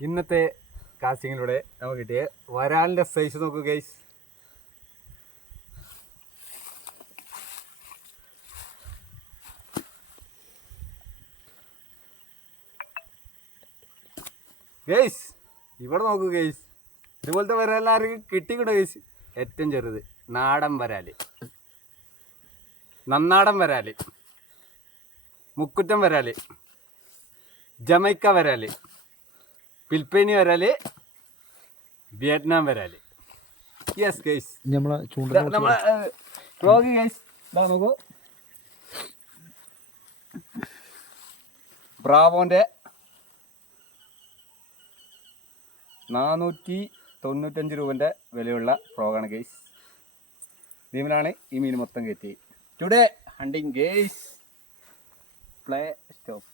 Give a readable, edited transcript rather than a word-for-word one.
ഇന്നത്തെ കാസ്റ്റിങ്ങിലൂടെ നമുക്ക് കിട്ടിയ വരാലിൻ്റെ സൈസ് നോക്കൂ ഗൈസ്. ഗൈസ് ഇവിടെ നോക്കൂ ഗൈസ്, ഇതുപോലത്തെ വരാലാർക്ക് കിട്ടിക്കൂടെ ഗൈസ്? ഏറ്റവും ചെറുത് നാടൻ വരാൽ, നന്നാടൻ വരാൽ, മുക്കുറ്റം വരാൽ, ജമൈക്ക വരാൽ, ഫിലിപ്പൈനി വരാൽ, വിയറ്റ്നാം വരാൽ. യെസ് ഗൈസ്, നമ്മളെ ഫ്രോഗ് ഗൈസ് നോക്കൂ. ബ്രാവോൻ്റെ 495 രൂപൻ്റെ വിലയുള്ള ഫ്രോഗാണ് ഗൈസ്. ഇതിലാണ് ഈ മീൻ മൊത്തം കയറ്റി. Today hunting guys. Play stop.